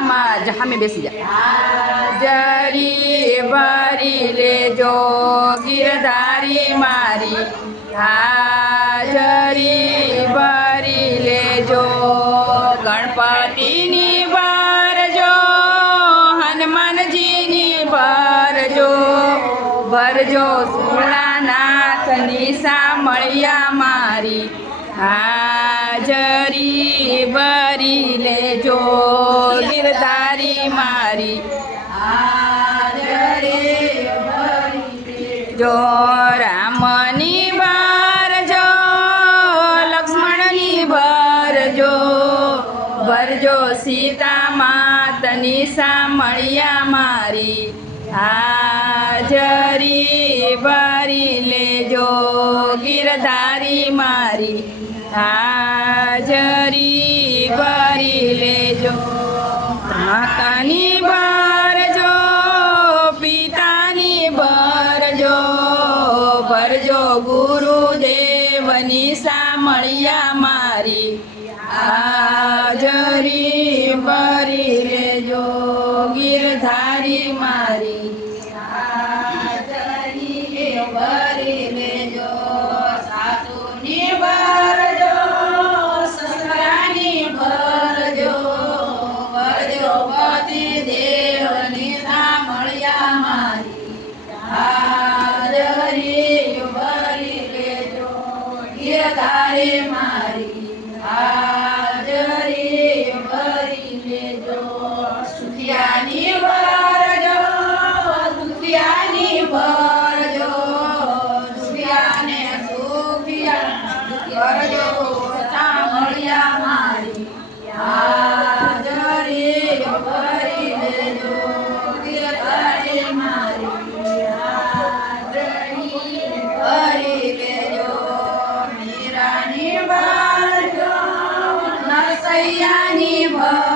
मा जहाँ में बेसी जा। जरी बारी रे जो गिरधारी मारी। हा जरी बारी ले जो गणपति नी हनुमान जी नी बार जो। भर जो सूढ़ा नाथ निशा मड़िया मारी। हा जरी बारी ले जो લેજો રામની ભરજો લક્ષ્મણની ભરજો ભરજો સીતા માતની સામળિયા મારી, હાજરી ભરી લેજો, ગીરધારી મારી, હાજરી ભરી લેજો. માતાની ભરજો ભરજો ગુરુદેવની સામળિયા મારી. હાજરી ભરી રેજો Girdhari. Hare Maria. I Jayani Bhav.